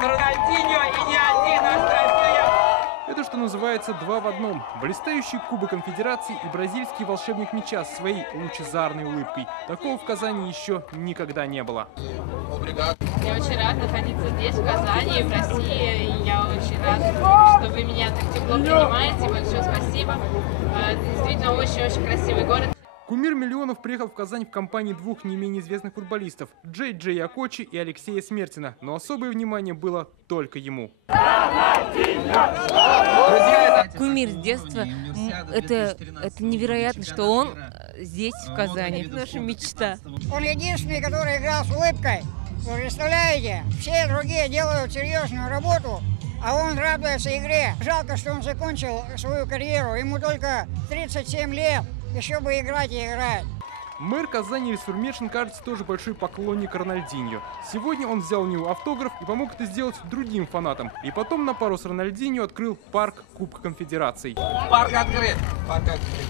Рональдиньо и не один Астрофеев. Это, что называется, два в одном. Блистающий Кубок Конфедерации и бразильский волшебник мяча с своей лучезарной улыбкой. Такого в Казани еще никогда не было. Я очень рад находиться здесь, в Казани, в России. И я очень рад, что вы меня так тепло принимаете. Большое спасибо. Это действительно очень-очень красивый город. Кумир миллионов приехал в Казань в компании двух не менее известных футболистов – Джей Окочи и Алексея Смертина. Но особое внимание было только ему. Кумир с детства. Это невероятно, что он здесь, в Казани. Наша мечта. Он единственный, который играл с улыбкой. Вы представляете? Все другие делают серьезную работу, а он радуется игре. Жалко, что он закончил свою карьеру. Ему только 37 лет. Еще бы играть и играть. Мэр Казани Ильсур Метшин, кажется, тоже большой поклонник Рональдиньо. Сегодня он взял у него автограф и помог это сделать другим фанатам. И потом на пару с Рональдиньо открыл парк Кубка Конфедераций. Парк открыт. Парк открыт.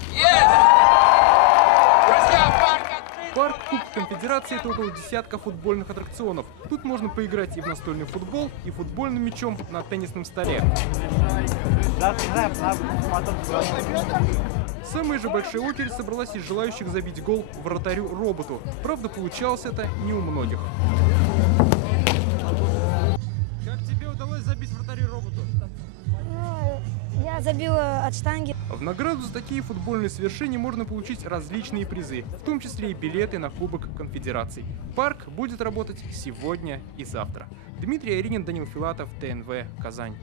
Друзья, парк открыт. Парк Кубка Конфедерации – это около десятка футбольных аттракционов. Тут можно поиграть и в настольный футбол, и футбольным мячом на теннисном столе. Самая же большая очередь собралась из желающих забить гол вратарю-роботу. Правда, получалось это не у многих. Как тебе удалось забить вратарю-роботу? Я забил от штанги. В награду за такие футбольные свершения можно получить различные призы, в том числе и билеты на Кубок Конфедераций. Парк будет работать сегодня и завтра. Дмитрий Аринин, Данил Филатов, ТНВ, Казань.